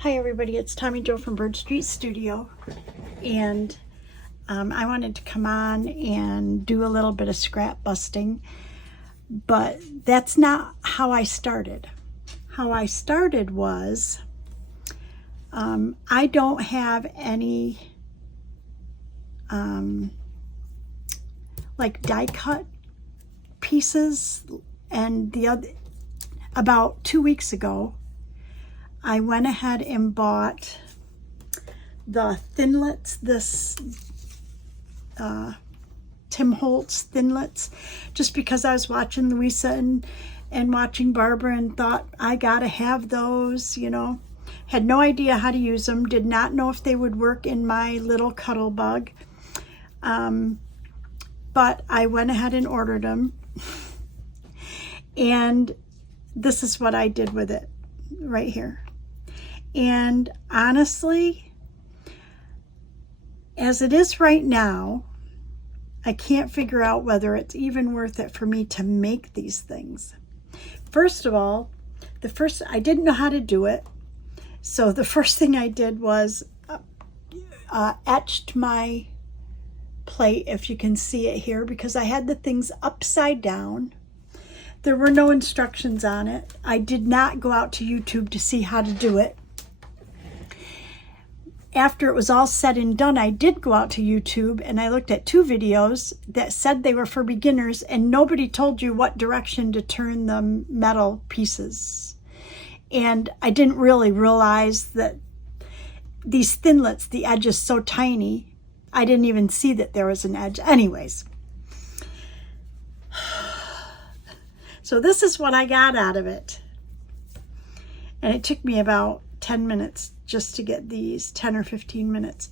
Hi everybody, it's Tommy Jo from Bird Street Studio, and I wanted to come on and do a little bit of scrap busting, but that's not how I started. How I started was I don't have any like die cut pieces, and about 2 weeks ago I went ahead and bought the thinlits, this Tim Holtz thinlits, just because I was watching Louisa and watching Barbara and thought I gotta have those, you know. Had no idea how to use them, did not know if they would work in my little cuddle bug, but I went ahead and ordered them, and this is what I did with it right here. And honestly, as it is right now, I can't figure out whether it's even worth it for me to make these things. First of all, I didn't know how to do it. So the first thing I did was etched my plate, if you can see it here, because I had the things upside down. There were no instructions on it. I did not go out to YouTube to see how to do it. After it was all said and done, I did go out to YouTube and I looked at 2 videos that said they were for beginners, and nobody told you what direction to turn the metal pieces. And I didn't really realize that these thinlits, the edge is so tiny, I didn't even see that there was an edge. Anyways, so this is what I got out of it. And it took me about 10 minutes just to get these, 10 or 15 minutes.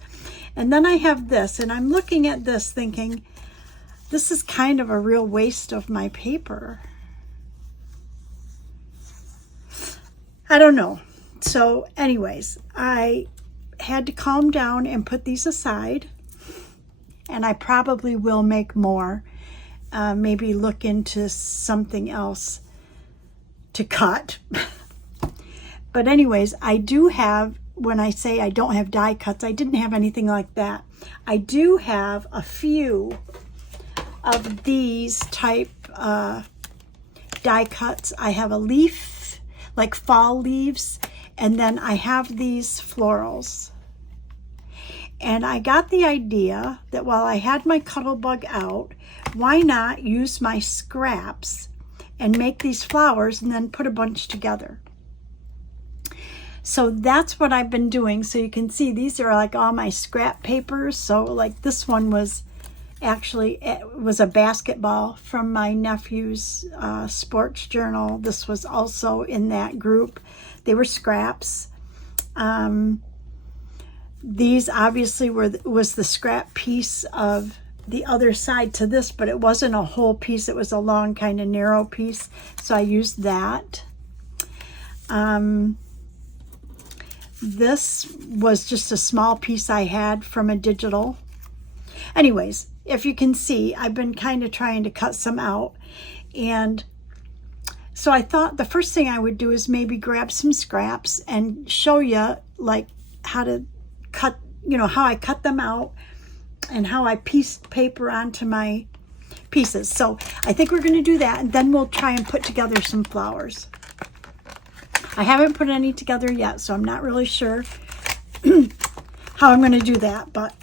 And then I have this, and I'm looking at this thinking, this is kind of a real waste of my paper. I don't know. So anyways, I had to calm down and put these aside, and I probably will make more. Maybe look into something else to cut. But anyways, I do have, when I say I don't have die cuts, I didn't have anything like that. I do have a few of these type die cuts. I have a leaf, like fall leaves, and then I have these florals. And I got the idea that while I had my cuddle bug out, why not use my scraps and make these flowers and then put a bunch together. So that's what I've been doing. So you can see these are like all my scrap papers. So like this one was actually, it was a basketball from my nephew's sports journal. This was also in that group. They were scraps. These obviously was the scrap piece of the other side to this, but it wasn't a whole piece. It was a long kind of narrow piece. So I used that. This was just a small piece I had from a digital. Anyways, if you can see, I've been kind of trying to cut some out. And so I thought the first thing I would do is maybe grab some scraps and show you like how to cut, you know, how I cut them out and how I pieced paper onto my pieces. So I think we're going to do that, and then we'll try and put together some flowers. I haven't put any together yet, so I'm not really sure how I'm going to do that, but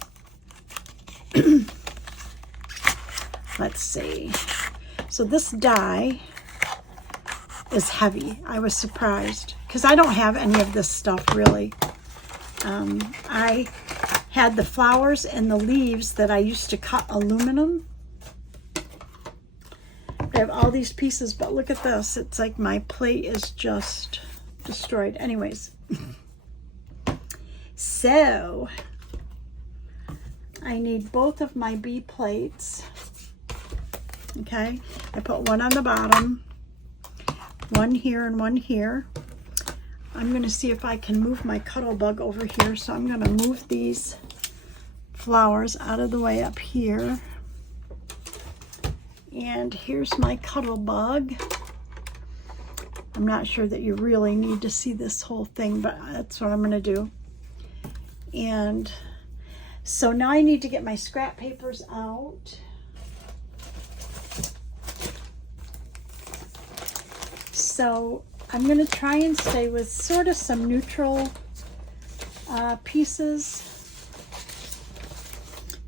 let's see. So this die is heavy. I was surprised because I don't have any of this stuff really. I had the flowers and the leaves that I used to cut aluminum. I have all these pieces, but look at this. It's like my plate is just destroyed. Anyways, so I need both of my B plates. Okay, I put one on the bottom, one here and one here. I'm going to see if I can move my cuddle bug over here. So I'm going to move these flowers out of the way up here. And here's my cuddle bug. I'm not sure that you really need to see this whole thing, but that's what I'm going to do. And so now I need to get my scrap papers out. So I'm going to try and stay with sort of some neutral pieces.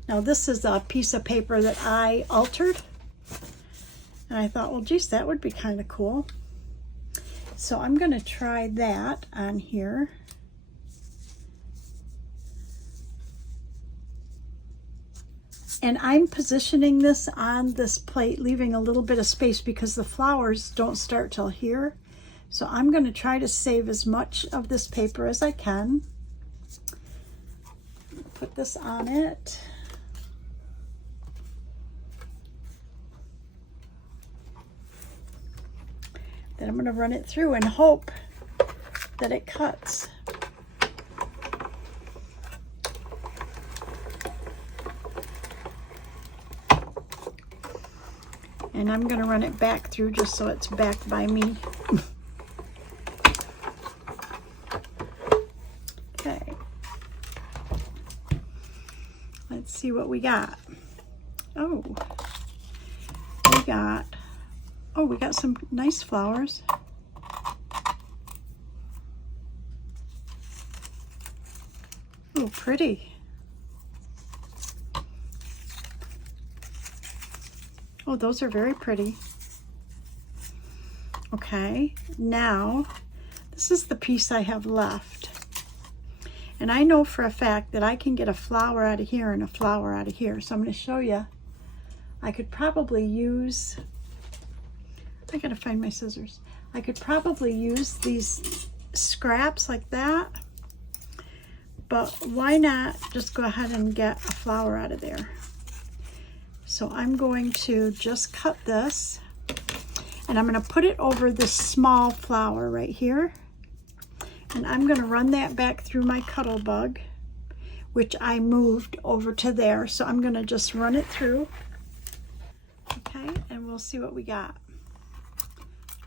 Now this is a piece of paper that I altered. And I thought, well, geez, that would be kind of cool. So I'm going to try that on here. And I'm positioning this on this plate, leaving a little bit of space because the flowers don't start till here. So I'm going to try to save as much of this paper as I can. Put this on it. Then I'm going to run it through and hope that it cuts. And I'm going to run it back through just so it's back by me. Okay. Let's see what we got. Oh, we got some nice flowers. Oh, pretty. Oh, those are very pretty. Okay, now this is the piece I have left. And I know for a fact that I can get a flower out of here and a flower out of here. So I'm going to show you. I could probably use, I gotta find my scissors. I could probably use these scraps like that. But why not just go ahead and get a flower out of there? So I'm going to just cut this and I'm going to put it over this small flower right here. And I'm going to run that back through my Cuttlebug, which I moved over to there. So I'm going to just run it through. Okay, and we'll see what we got.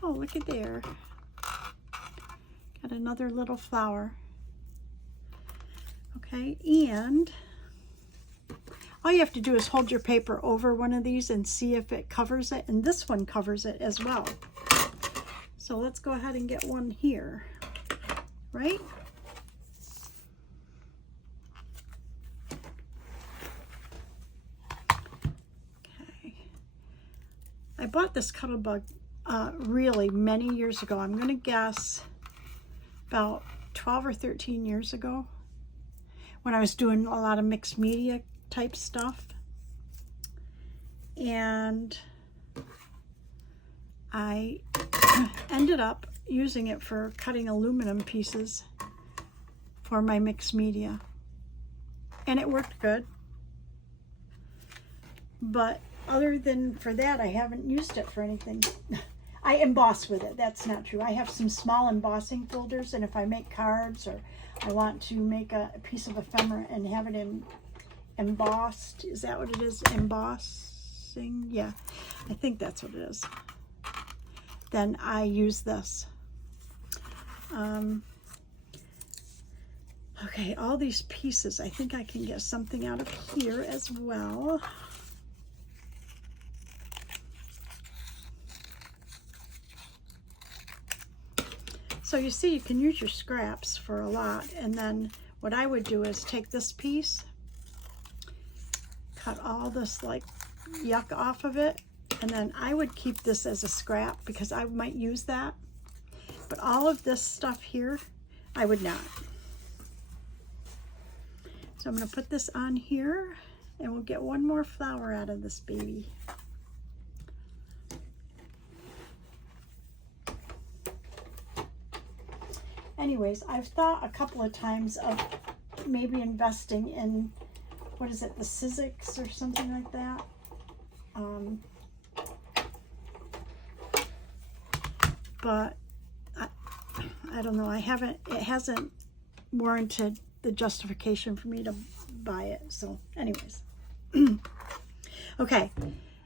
Oh, look at there. Got another little flower. Okay, and all you have to do is hold your paper over one of these and see if it covers it, and this one covers it as well. So let's go ahead and get one here, right? Okay. I bought this Cuttlebug really many years ago. I'm going to guess about 12 or 13 years ago when I was doing a lot of mixed media type stuff. And I ended up using it for cutting aluminum pieces for my mixed media. And it worked good. But other than for that, I haven't used it for anything. I emboss with it. That's not true. I have some small embossing folders, and if I make cards or I want to make a piece of ephemera and have it embossed, is that what it is? Embossing? Yeah, I think that's what it is. Then I use this. Okay, all these pieces, I think I can get something out of here as well. So you see, you can use your scraps for a lot, and then what I would do is take this piece, cut all this like yuck off of it, and then I would keep this as a scrap because I might use that. But all of this stuff here, I would not. So I'm going to put this on here, and we'll get one more flower out of this baby. Anyways, I've thought a couple of times of maybe investing in, what is it, the Sizzix or something like that. But I don't know, it hasn't warranted the justification for me to buy it. So anyways, okay,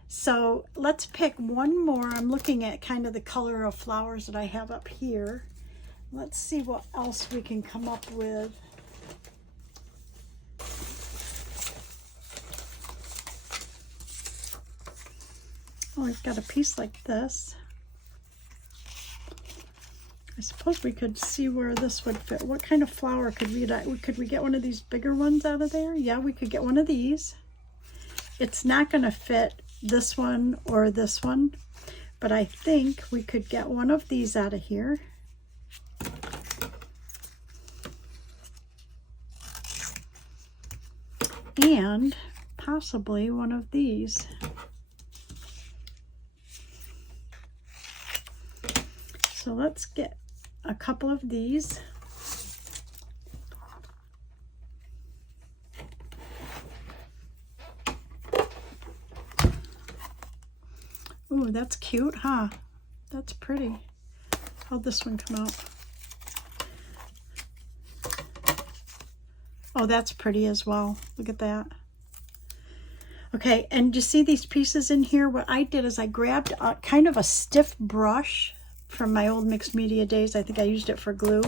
So let's pick one more. I'm looking at kind of the color of flowers that I have up here. Let's see what else we can come up with. Oh, I've got a piece like this. I suppose we could see where this would fit. What kind of flower could we get one of these bigger ones out of there? Yeah, we could get one of these. It's not going to fit this one or this one, but I think we could get one of these out of here. And possibly one of these. So let's get a couple of these. Ooh, that's cute, huh? That's pretty. How'd this one come out? Oh, that's pretty as well. Look at that. Okay, and you see these pieces in here? What I did is I grabbed kind of a stiff brush from my old mixed media days. I think I used it for glue.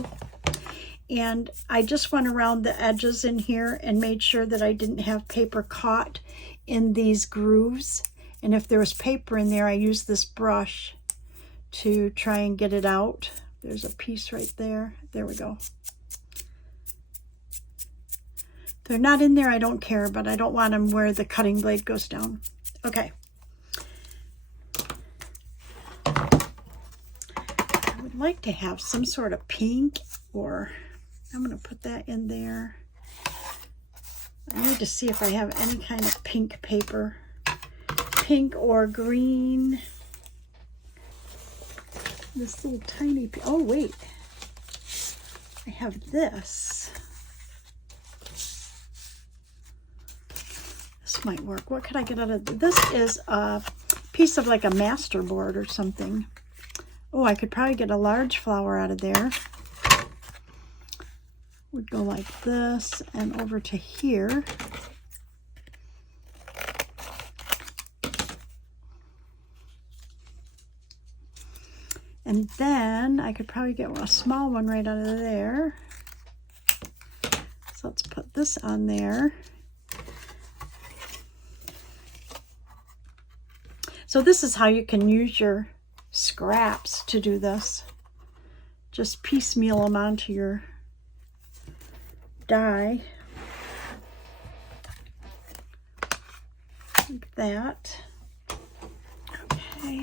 And I just went around the edges in here and made sure that I didn't have paper caught in these grooves. And if there was paper in there, I used this brush to try and get it out. There's a piece right there. There we go. If they're not in there, I don't care, but I don't want them where the cutting blade goes down. Okay. I would like to have some sort of pink, or I'm going to put that in there. I need to see if I have any kind of pink paper. Pink or green. This little tiny piece. Oh, wait. I have this. This might work. What could I get out of this? This is a piece of like a masterboard or something. Oh, I could probably get a large flower out of there. Would go like this and over to here. And then I could probably get a small one right out of there. So let's put this on there. So this is how you can use your scraps to do this. Just piecemeal them onto your die. Like that. Okay.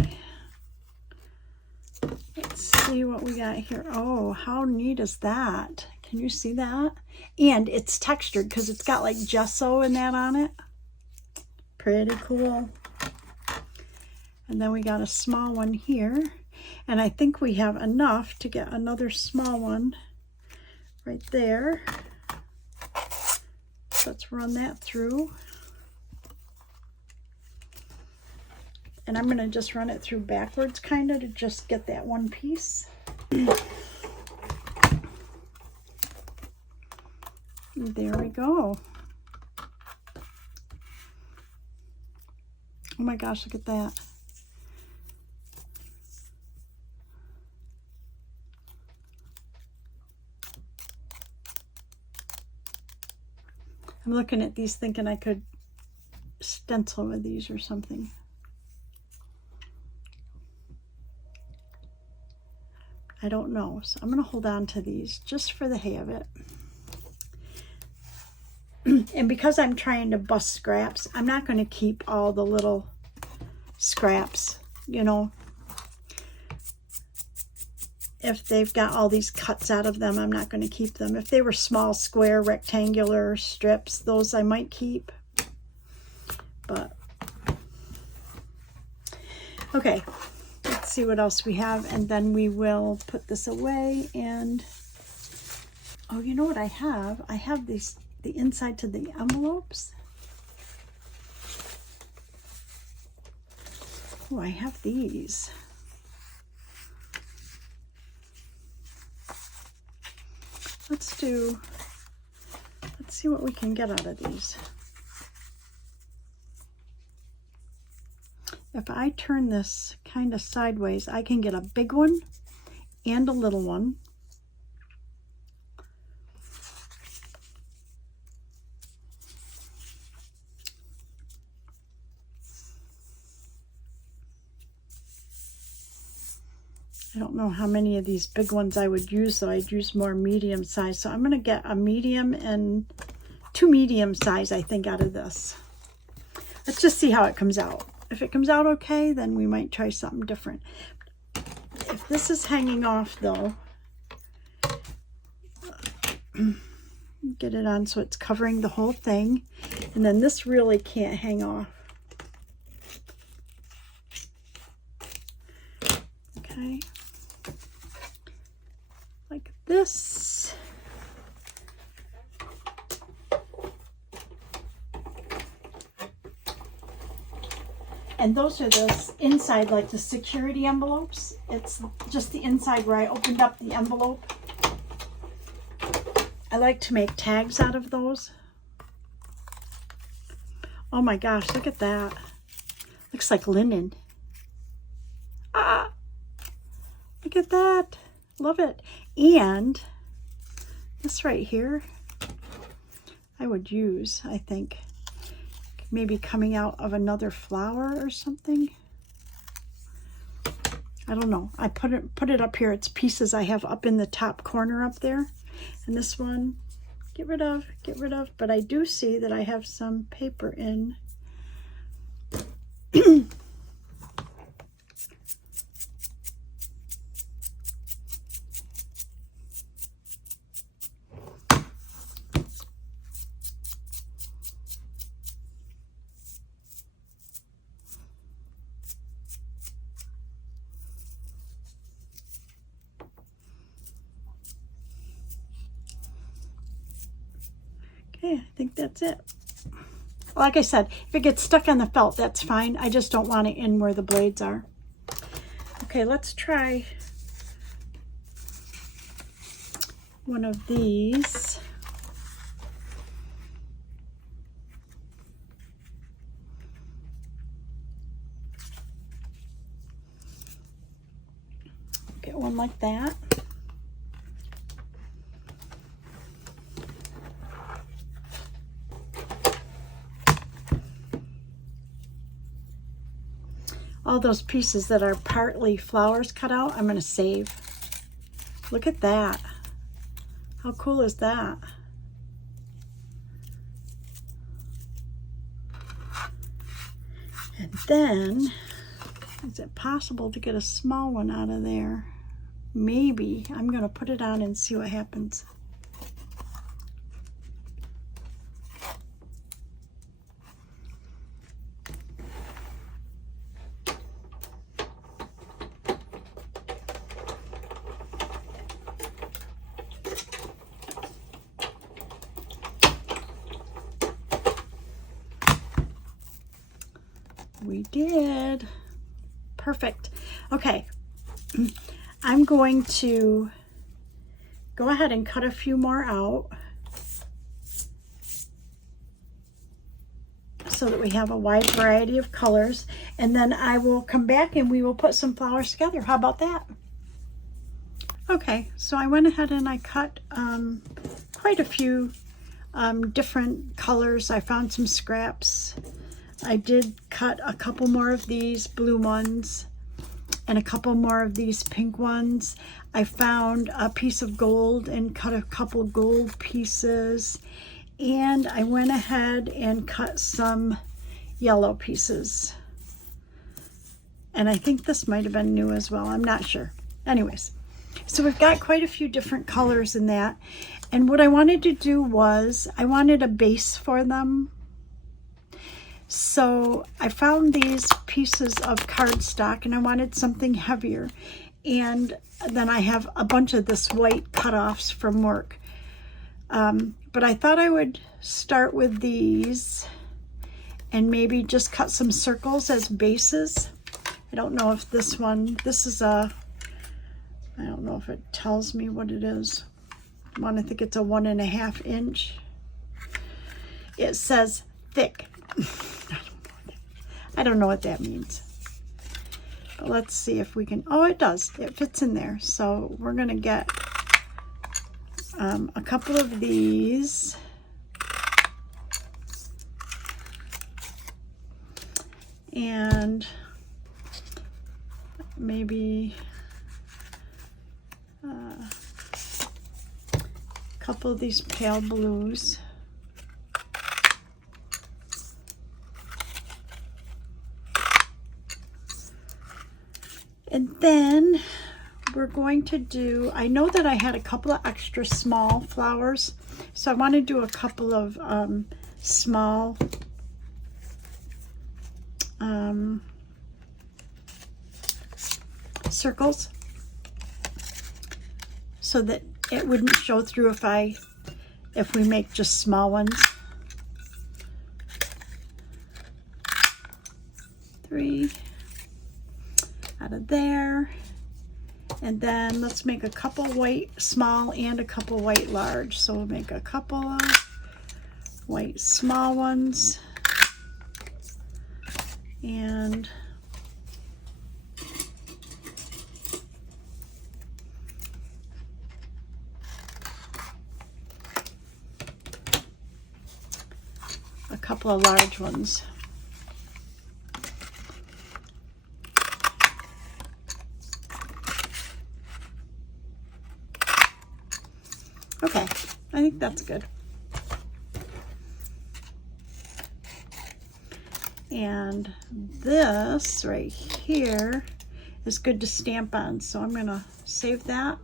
Let's see what we got here. Oh, how neat is that? Can you see that? And it's textured because it's got like gesso and that on it. Pretty cool. And then we got a small one here. And I think we have enough to get another small one right there. Let's run that through. And I'm going to just run it through backwards kind of to just get that one piece. There we go. Oh my gosh, look at that. I'm looking at these thinking I could stencil with these or something. I don't know, so I'm going to hold on to these just for the hay of it. And because I'm trying to bust scraps, I'm not going to keep all the little scraps, you know. If they've got all these cuts out of them, I'm not going to keep them. If they were small, square, rectangular strips, those I might keep. But, okay. Let's see what else we have, and then we will put this away. And oh, you know what I have? I have these, the inside to the envelopes. Oh, I have these. Let's see what we can get out of these. if I turn this kind of sideways, I can get a big one and a little one. I don't know how many of these big ones I would use, so I'd use more medium size. So I'm going to get a medium and 2 medium size, I think, out of this. Let's just see how it comes out. If it comes out okay, then we might try something different. If this is hanging off, though, get it on so it's covering the whole thing. And then this really can't hang off. Okay. Like this. And those are the inside, like the security envelopes. It's just the inside where I opened up the envelope. I like to make tags out of those. Oh my gosh, look at that. Looks like linen. Ah, look at that. Love it. And this right here, I would use, I think, maybe coming out of another flower or something. I don't know. I put it up here. It's pieces I have up in the top corner up there. And this one, get rid of. But I do see that I have some paper in. Okay, I think that's it. Like I said, if it gets stuck on the felt, that's fine. I just don't want it in where the blades are. Okay, let's try one of these. Get one like that. All those pieces that are partly flowers cut out, I'm going to save. Look at that. How cool is that? And then, is it possible to get a small one out of there? Maybe. I'm going to put it on and see what happens. We did. Perfect. Okay. I'm going to go ahead and cut a few more out so that we have a wide variety of colors, and then I will come back and we will put some flowers together. How about that? Okay, so I went ahead and I cut quite a few different colors. I found some scraps. I did cut a couple more of these blue ones and a couple more of these pink ones. I found a piece of gold and cut a couple gold pieces. And I went ahead and cut some yellow pieces. And I think this might have been new as well. I'm not sure. Anyways, so we've got quite a few different colors in that. And what I wanted to do was I wanted a base for them. So I found these pieces of cardstock and I wanted something heavier. And then I have a bunch of this white cutoffs from work. But I thought I would start with these and maybe just cut some circles as bases. I don't know if this one, this is a, I don't know if it tells me what it is. I think it's a 1.5 inch. It says thick. I don't know what that means. let's see if we can, oh, it does. It fits in there. So we're going to get a couple of these. And maybe a couple of these pale blues. And then we're going to do, I know that I had a couple of extra small flowers, so I want to do a couple of small circles so that it wouldn't show through if we make just small ones. 3 out of there, and then let's make a couple white small and a couple white large. So we'll make a couple of white small ones and a couple of large ones. Okay, I think that's good. And this right here is good to stamp on, so I'm going to save that.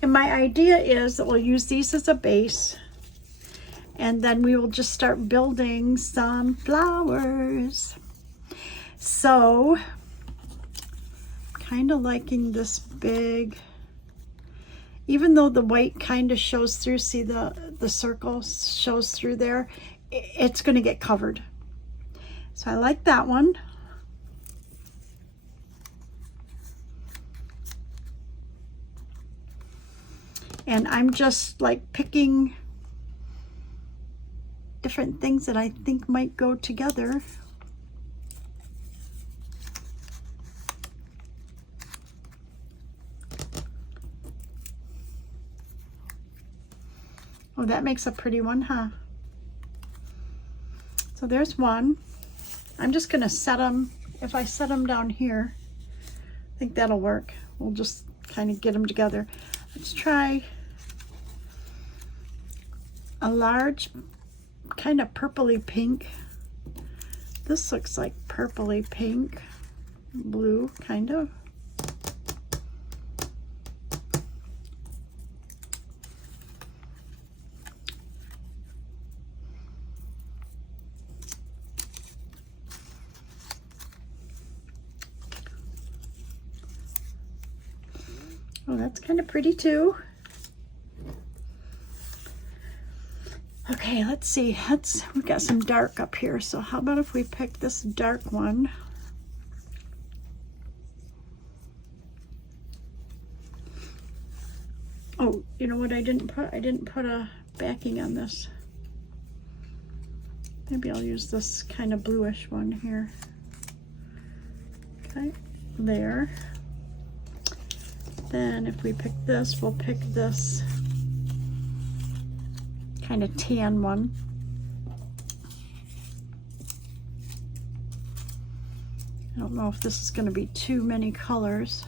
And my idea is that we'll use these as a base, and then we will just start building some flowers. So, kind of liking this big, even though the white kind of shows through, see the circle shows through there, it's going to get covered. So I like that one. And I'm just like picking different things that I think might go together. Oh, that makes a pretty one, huh? So there's one. I'm just going to set them, if I set them down here, I think that'll work. We'll just kind of get them together. Let's try a large, kind of purpley pink. This looks like purpley pink, blue, kind of. Oh, that's kind of pretty too. Okay, let's see. We've got some dark up here, so how about if we pick this dark one? Oh, you know what I didn't put? I didn't put a backing on this. Maybe I'll use this kind of bluish one here. Okay, there. Then if we pick this, we'll pick this kind of tan one. I don't know if this is going to be too many colors.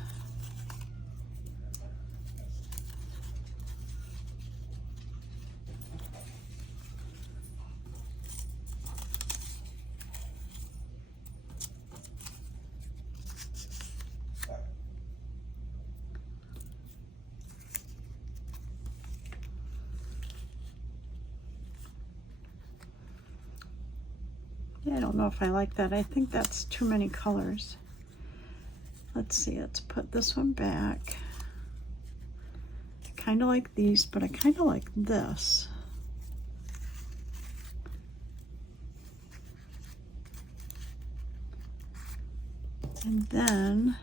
I don't know if I like that. I think that's too many colors. Let's see, let's put this one back. I kind of like these, but I kind of like this. And then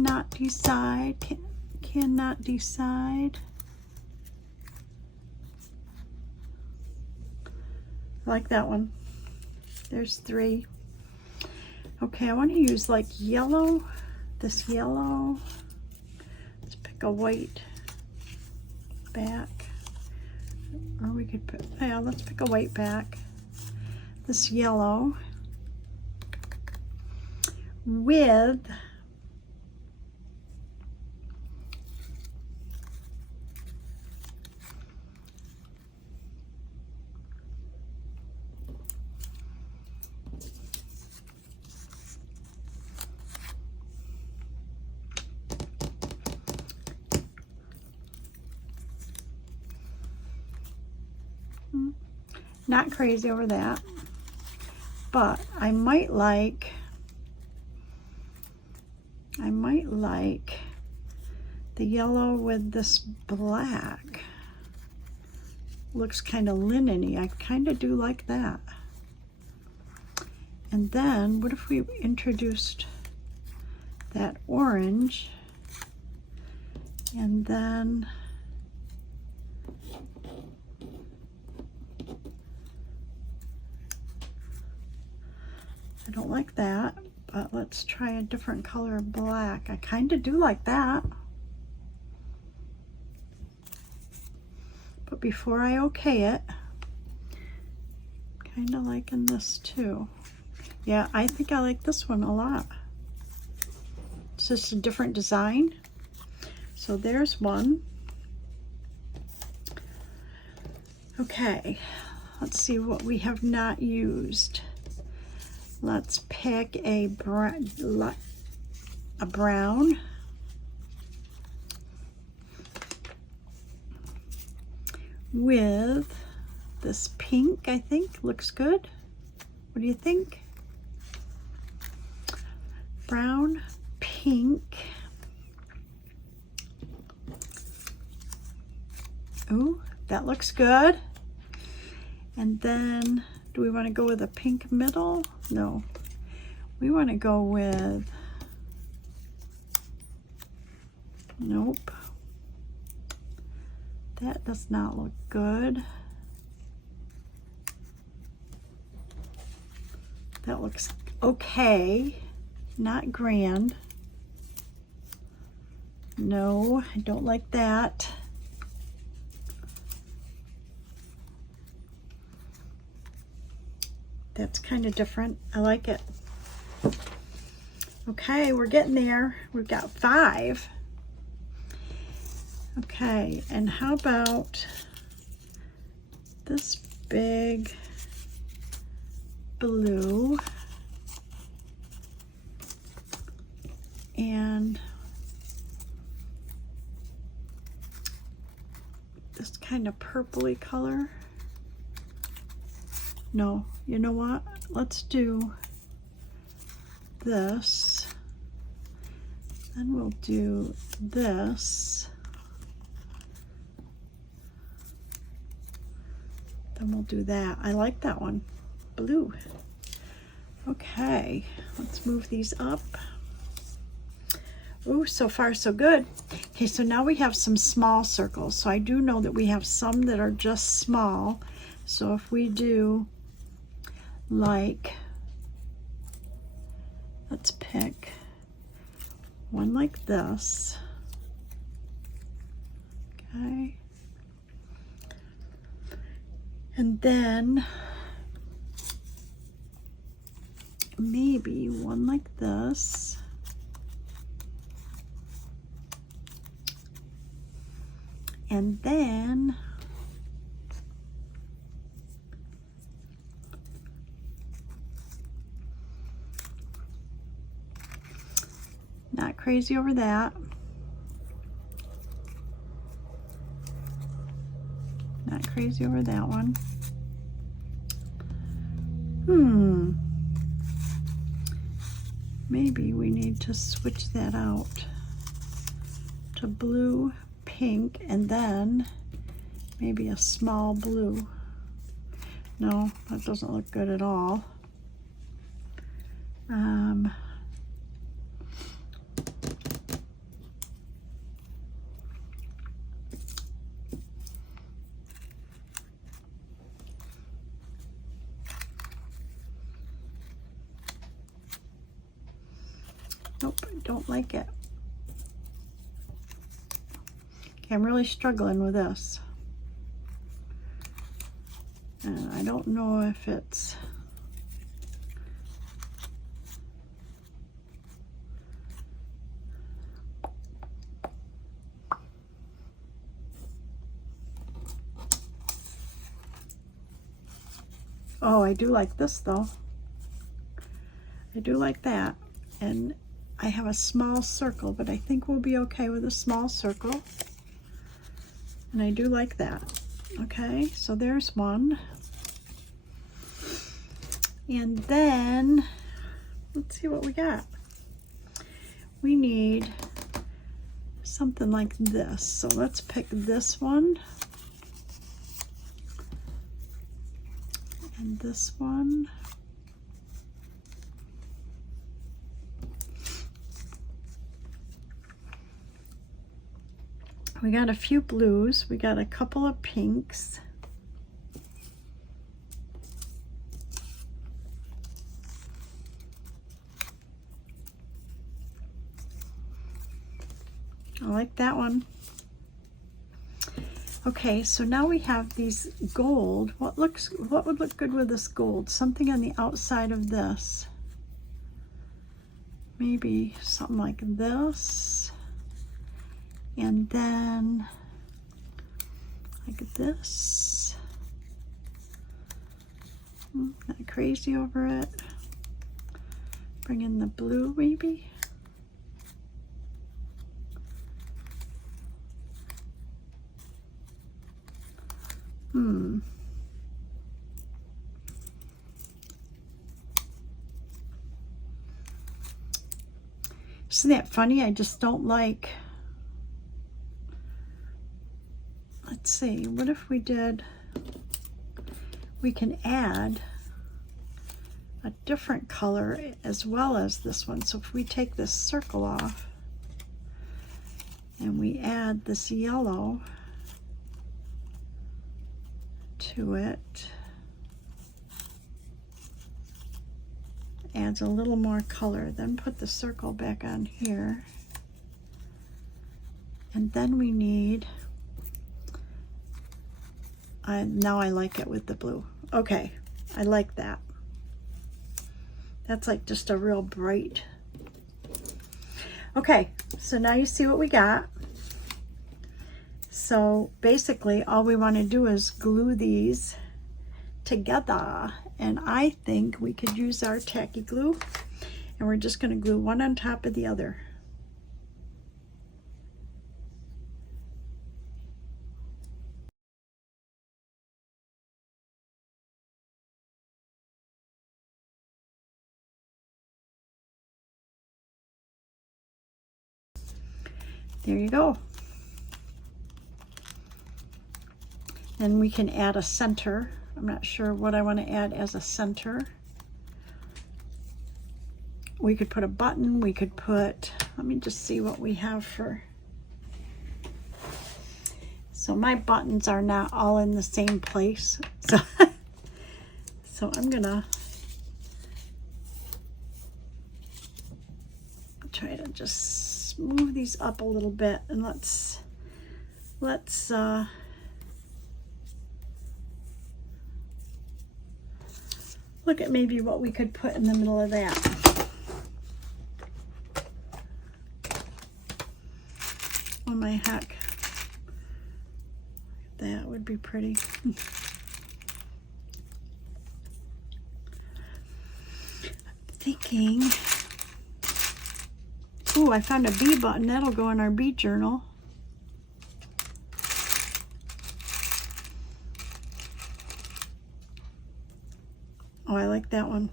cannot decide, cannot decide. I like that one. There's 3. Okay, I want to use like yellow, this yellow. Let's pick a white back. Or we could put, yeah, let's pick a white back. This yellow with not crazy over that, but I might like the yellow with this black. Looks kind of linen-y. I kind of do like that. And then what if we introduced that orange, and then I don't like that, but let's try a different color of black. I kind of do like that. But before I okay it, kind of liking this too. Yeah, I think I like this one a lot. It's just a different design. So there's one. Okay, let's see what we have not used. Let's pick a brown with this pink. I think looks good. What do you think? Brown, pink. Ooh, that looks good. And then do we want to go with a pink middle? No, we want to go with, nope, that does not look good. That looks okay, not grand. No, I don't like that. That's kind of different. I like it. Okay, we're getting there. We've got 5. Okay, and how about this big blue and this kind of purpley color? No, you know what? Let's do this. Then we'll do this. Then we'll do that. I like that one. Blue. Okay, let's move these up. Oh, so far so good. Okay, so now we have some small circles. So I do know that we have some that are just small. So if we do like, let's pick one like this. Okay. And then maybe one like this. And then not crazy over that. Not crazy over that one. Maybe we need to switch that out to blue, pink, and then maybe a small blue. No, that doesn't look good at all. don't like it. Okay, I'm really struggling with this. And I don't know if it's... Oh, I do like this though. I do like that. And I have a small circle, but I think we'll be okay with a small circle. And I do like that. Okay, so there's one. And then, let's see what we got. We need something like this. So let's pick this one. And this one. We got a few blues. We got a couple of pinks. I like that one. Okay, so now we have these gold. What would look good with this gold? Something on the outside of this. Maybe something like this. And then like this. Not crazy over it. Bring in the blue maybe. Isn't that funny? I just don't like... Let's see, what if we did... We can add a different color as well as this one. So if we take this circle off and we add this yellow to it, adds a little more color. Then put the circle back on here. And then we need... now I like it with the blue. Okay, I like that. That's like just a real bright. Okay, so now you see what we got. So basically all we want to do is glue these together. And I think we could use our tacky glue. And we're just going to glue one on top of the other. There you go. Then we can add a center. I'm not sure what I want to add as a center. We could put a button. We could put, let me just see what we have for. So my buttons are not all in the same place. So I'm gonna try to just move these up a little bit, and let's look at maybe what we could put in the middle of that. Oh my heck, that would be pretty. I'm thinking, oh, I found a bee button. That'll go in our bee journal. Oh, I like that one.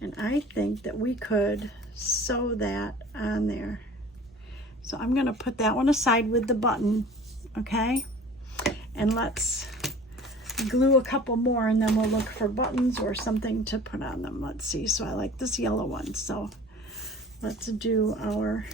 And I think that we could sew that on there. So I'm going to put that one aside with the button, okay? And let's glue a couple more, and then we'll look for buttons or something to put on them. Let's see. So I like this yellow one. So let's do our...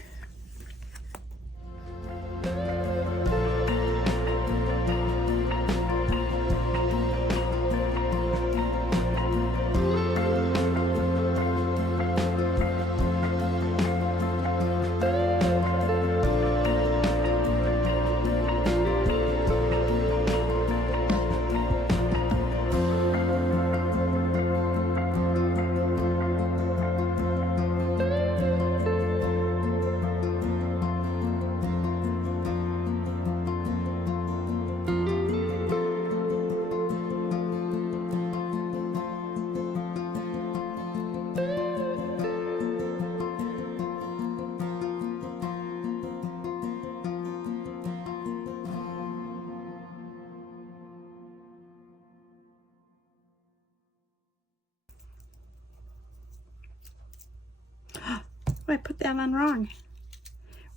Oh, I put that on wrong.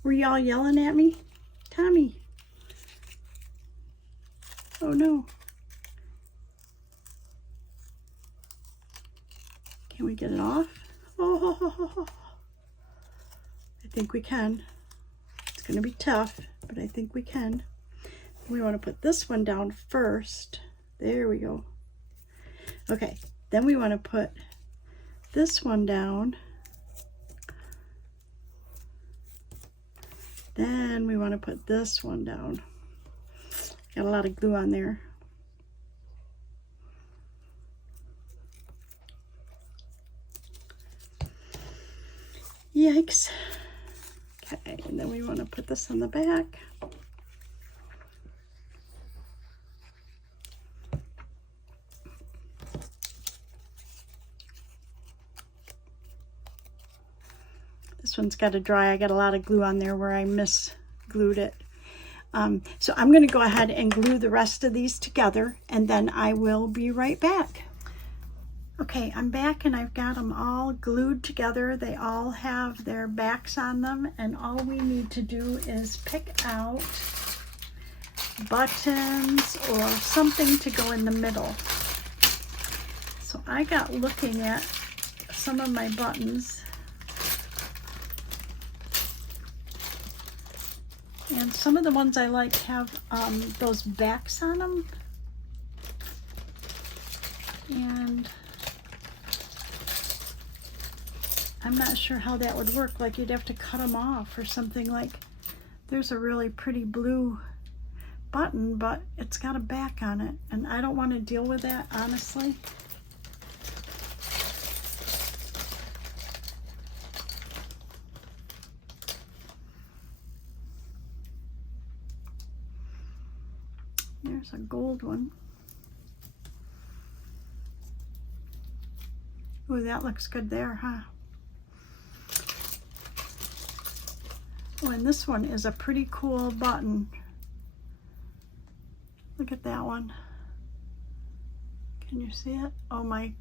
Were y'all yelling at me? Tommy. Oh no. Can we get it off? Oh, I think we can. It's going to be tough, but I think we can. We want to put this one down first. There we go. Okay, then we want to put this one down. Then we want to put this one down. Got a lot of glue on there. Yikes. Okay, and then we want to put this on the back. This one's got to dry. I got a lot of glue on there where I misglued it. So I'm going to go ahead and glue the rest of these together, and then I will be right back. Okay, I'm back and I've got them all glued together. They all have their backs on them, and all we need to do is pick out buttons or something to go in the middle. So I got looking at some of my buttons, and some of the ones I like have those backs on them, and I'm not sure how that would work. Like, you'd have to cut them off or something. Like, there's a really pretty blue button, but it's got a back on it, and I don't want to deal with that, honestly. There's a gold one. Ooh, that looks good there, huh? Oh, and this one is a pretty cool button. Look at that one. Can you see it? Oh, my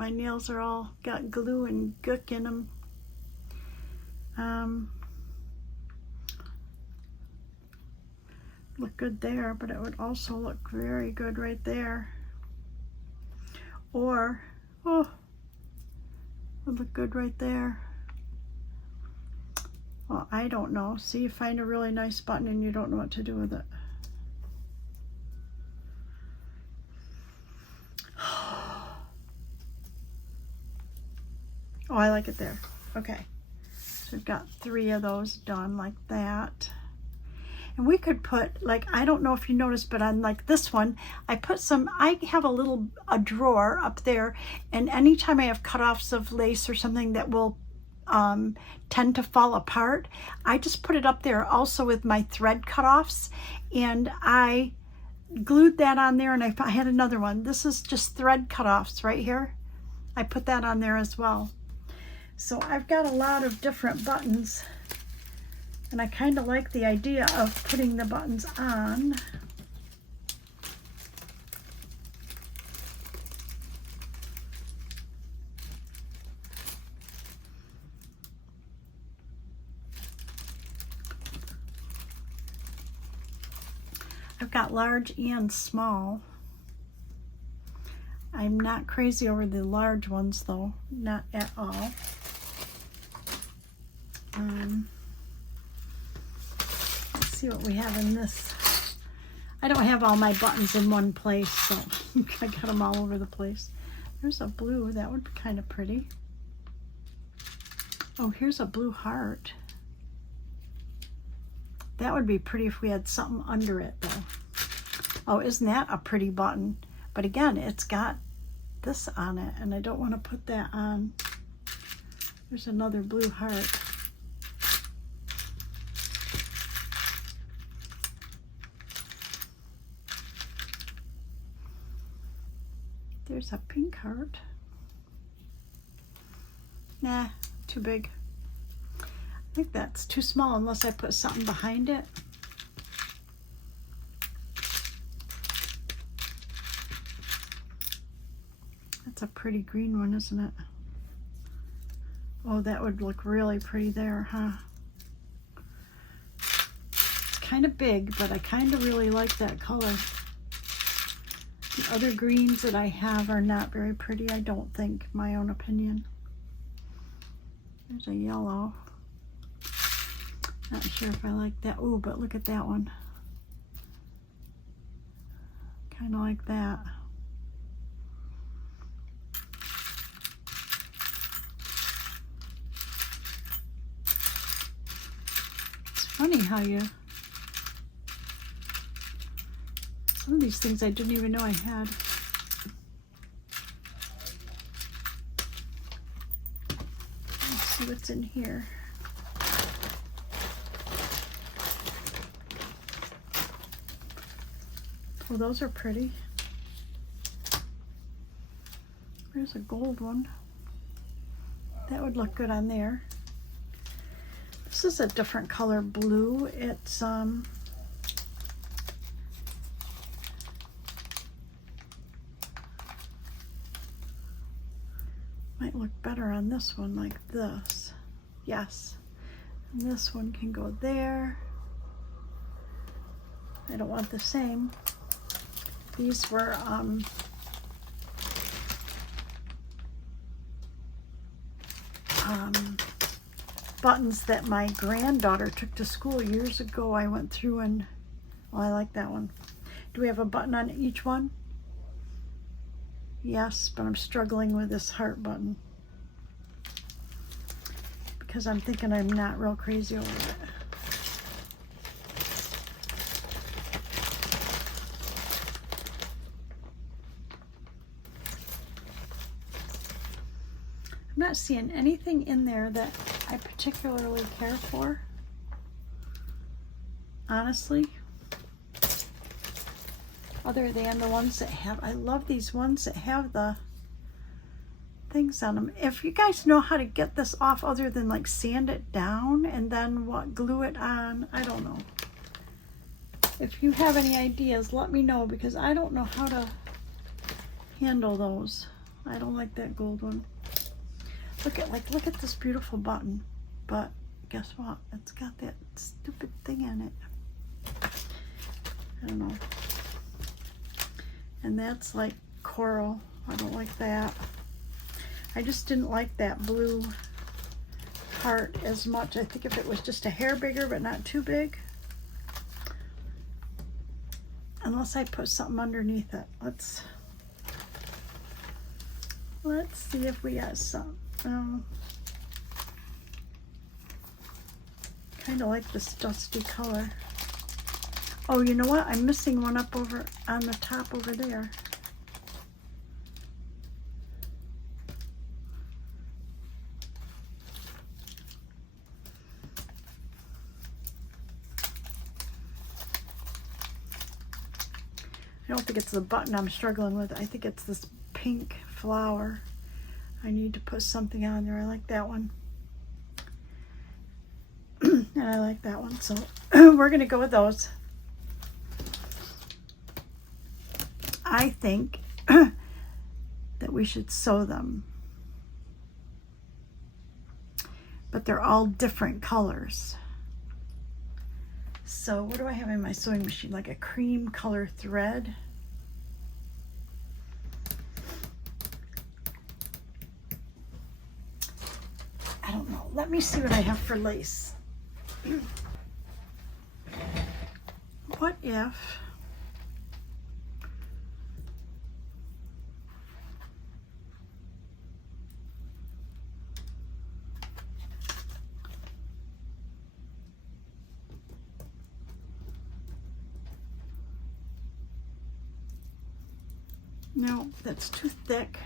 nails are all got glue and gook in them. Look good there, but it would also look very good right there. Or, oh, would look good right there. Well, I don't know. See, you find a really nice button and you don't know what to do with it. Oh, I like it there. Okay. So we've got 3 of those done like that. And we could put, like, I don't know if you noticed, but on like this one, I put some, I have a drawer up there, and anytime I have cutoffs of lace or something that will tend to fall apart, I just put it up there also with my thread cutoffs, and I glued that on there, and I had another one. This is just thread cutoffs right here. I put that on there as well. So I've got a lot of different buttons, and I kind of like the idea of putting the buttons on. I've got large and small. I'm not crazy over the large ones though, not at all. Let's see what we have in this. I don't have all my buttons in one place, so I got them all over the place. There's a blue, that would be kind of pretty. Oh, here's a blue heart. That would be pretty if we had something under it though. Oh, isn't that a pretty button? But again, it's got this on it, and I don't want to put that on. There's another blue heart. There's a pink heart. Nah, too big. I think that's too small unless I put something behind it. That's a pretty green one, isn't it? Oh, that would look really pretty there, huh? It's kind of big, but I kind of really like that color. The other greens that I have are not very pretty, I don't think, my own opinion. There's a yellow. Not sure if I like that. Ooh, but look at that one. Kind of like that. It's funny how some of these things I didn't even know I had. Let's see what's in here. Oh, those are pretty. There's a gold one. That would look good on there. This is a different color blue. It's might look better on this one like this. Yes. And this one can go there. I don't want the same. These were buttons that my granddaughter took to school years ago. I went through and, well, I like that one. Do we have a button on each one? Yes, but I'm struggling with this heart button because I'm thinking I'm not real crazy over it. I'm not seeing anything in there that I particularly care for, honestly, other than the ones that have, I love these ones that have the things on them. If you guys know how to get this off other than like sand it down and then glue it on, I don't know. If you have any ideas, let me know, because I don't know how to handle those. I don't like that gold one. Look at this beautiful button, but guess what? It's got that stupid thing in it. I don't know. And that's like coral. I don't like that. I just didn't like that blue heart as much. I think if it was just a hair bigger, but not too big. Unless I put something underneath it. Let's see if we got some. Kind of like this dusty color. Oh, you know what? I'm missing one up over on the top over there. I don't think it's the button I'm struggling with. I think it's this pink flower. I need to put something on there. I like that one. And I like that one. So we're going to go with those. I think that we should sew them. But they're all different colors. So what do I have in my sewing machine? Like a cream color thread. I don't know. Let me see what I have for lace. What if no, that's too thick.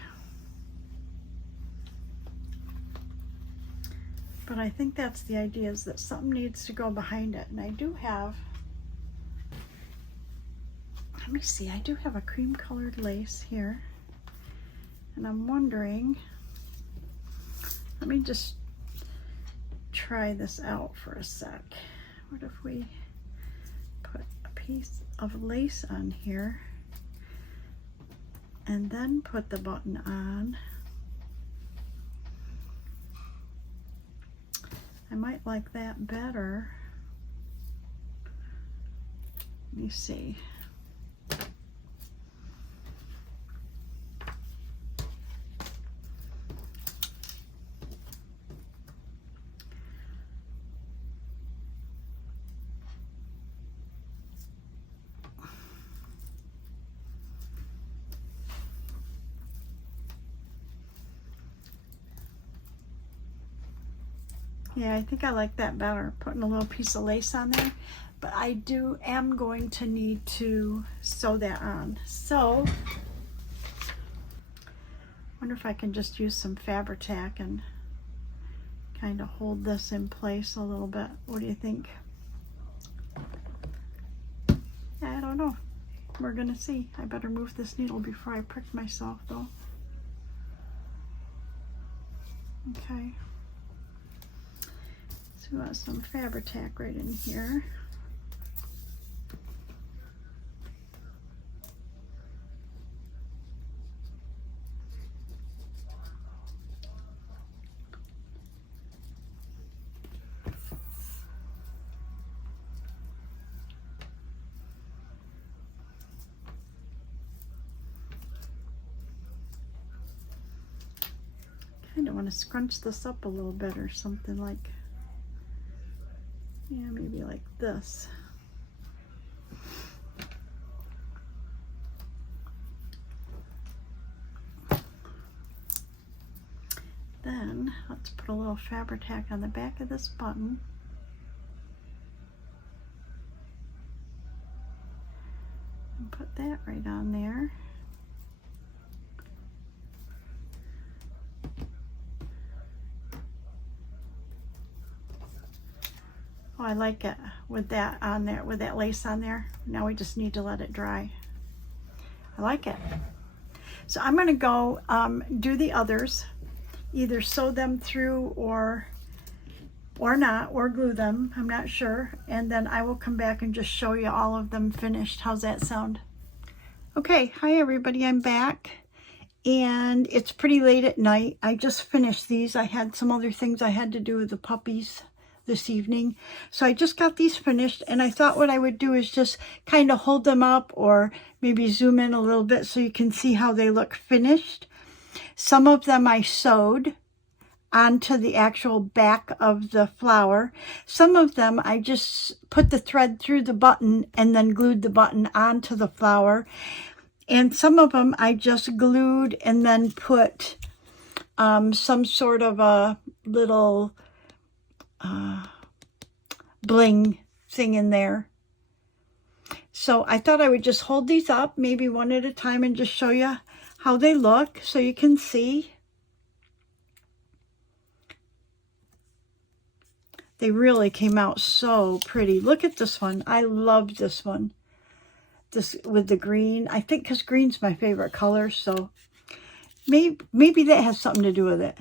But I think that's the idea, is that something needs to go behind it. And I do have, let me see, I do have a cream colored lace here. And I'm wondering, let me just try this out for a sec. What if we put a piece of lace on here and then put the button on? I might like that better. Let me see. Yeah, I think I like that better, putting a little piece of lace on there. But I am going to need to sew that on. So, wonder if I can just use some Fabri-Tac and kind of hold this in place a little bit. What do you think? I don't know. We're gonna see. I better move this needle before I prick myself though. Okay. So we want some Fabri-Tac right in here. Kind of want to scrunch this up a little bit or something, like, yeah, maybe like this. Then let's put a little Fabri-Tac on the back of this button. And put that right on there. Oh, I like it with that on there, with that lace on there. Now we just need to let it dry. I like it. So I'm going to go do the others, either sew them through or not, or glue them. I'm not sure. And then I will come back and just show you all of them finished. How's that sound? Okay, hi everybody, I'm back. And it's pretty late at night. I just finished these. I had some other things I had to do with the puppies this evening. So I just got these finished, and I thought what I would do is just kind of hold them up or maybe zoom in a little bit so you can see how they look finished. Some of them I sewed onto the actual back of the flower. Some of them I just put the thread through the button and then glued the button onto the flower. And some of them I just glued and then put some sort of a little bling thing in there. So I thought I would just hold these up maybe one at a time and just show you how they look so you can see. They really came out so pretty. Look at this one. I love this one. This with the green. I think because green's my favorite color, so maybe that has something to do with it.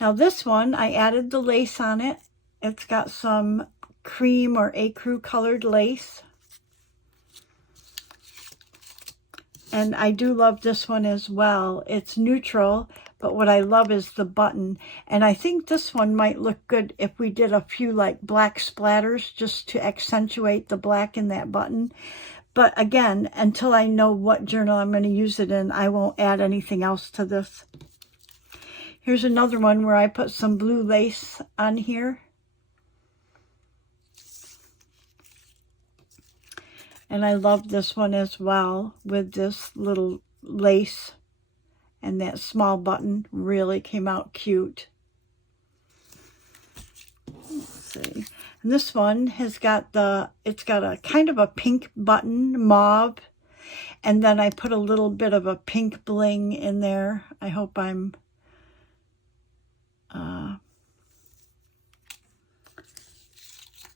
Now this one, I added the lace on it. It's got some cream or ecru colored lace. And I do love this one as well. It's neutral, but what I love is the button. And I think this one might look good if we did a few like black splatters just to accentuate the black in that button. But again, until I know what journal I'm going to use it in, I won't add anything else to this. Here's another one where I put some blue lace on here. And I love this one as well with this little lace and that small button. Really came out cute. Let's see. And this one has got it's got a kind of a pink button, mauve. And then I put a little bit of a pink bling in there. I hope I'm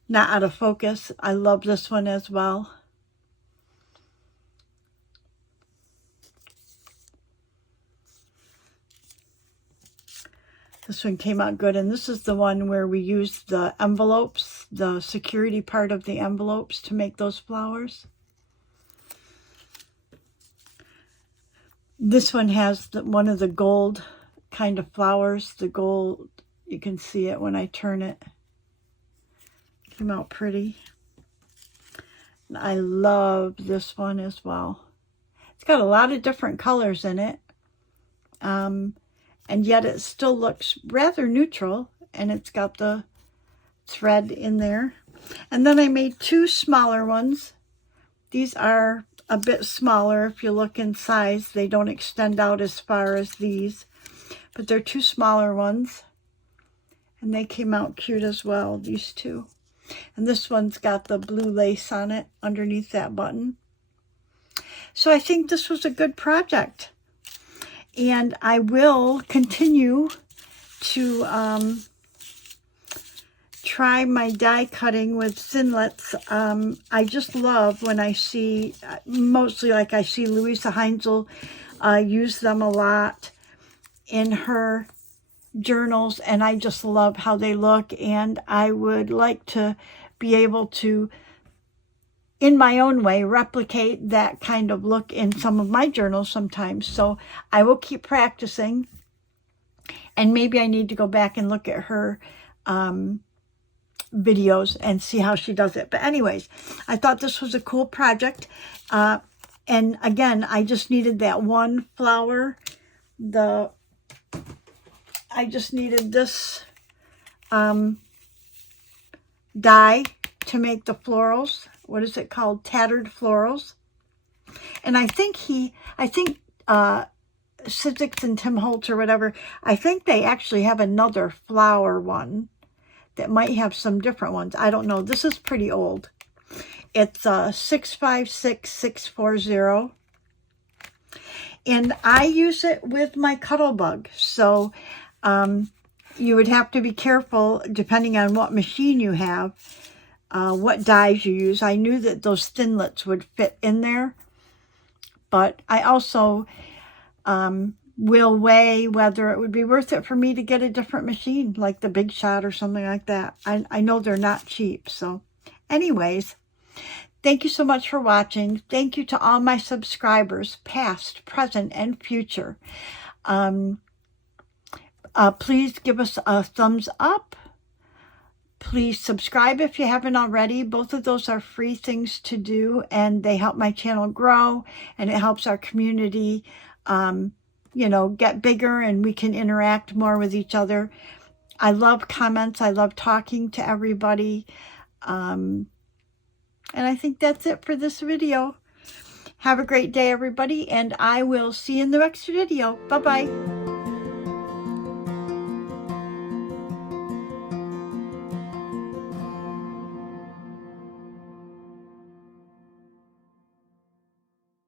not out of focus. I love this one as well. This one came out good, and this is the one where we used the envelopes, the security part of the envelopes to make those flowers. This one has one of the gold kind of flowers, the gold, you can see it when I turn it. Came out pretty. I love this one as well. It's got a lot of different colors in it. And yet it still looks rather neutral. And it's got the thread in there. And then I made 2 smaller ones. These are a bit smaller. If you look in size, they don't extend out as far as these. But they're 2 smaller ones. And they came out cute as well, these 2. And this one's got the blue lace on it underneath that button. So I think this was a good project. And I will continue to try my die cutting with thinlits. I just love when I see, mostly like I see Louisa Heinzel use them a lot in her journals, and I just love how they look, and I would like to be able to, in my own way, replicate that kind of look in some of my journals sometimes. So I will keep practicing, and maybe I need to go back and look at her videos and see how she does it. But anyways, I thought this was a cool project, and again, I just needed that one flower. I just needed this die to make the florals. What is it called? Tattered Florals. And I think Sizzix and Tim Holtz or whatever, I think they actually have another flower one that might have some different ones. I don't know. This is pretty old. It's 656640. And I use it with my Cuttlebug. So you would have to be careful depending on what machine you have, what dies you use. I knew that those thinlits would fit in there, but I also will weigh whether it would be worth it for me to get a different machine, like the Big Shot or something like that. I know they're not cheap. So anyways, thank you so much for watching. Thank you to all my subscribers, past, present, and future. Please give us a thumbs up. Please subscribe if you haven't already. Both of those are free things to do, and they help my channel grow, and it helps our community, you know, get bigger, and we can interact more with each other. I love comments. I love talking to everybody. And I think that's it for this video. Have a great day, everybody, and I will see you in the next video. Bye-bye.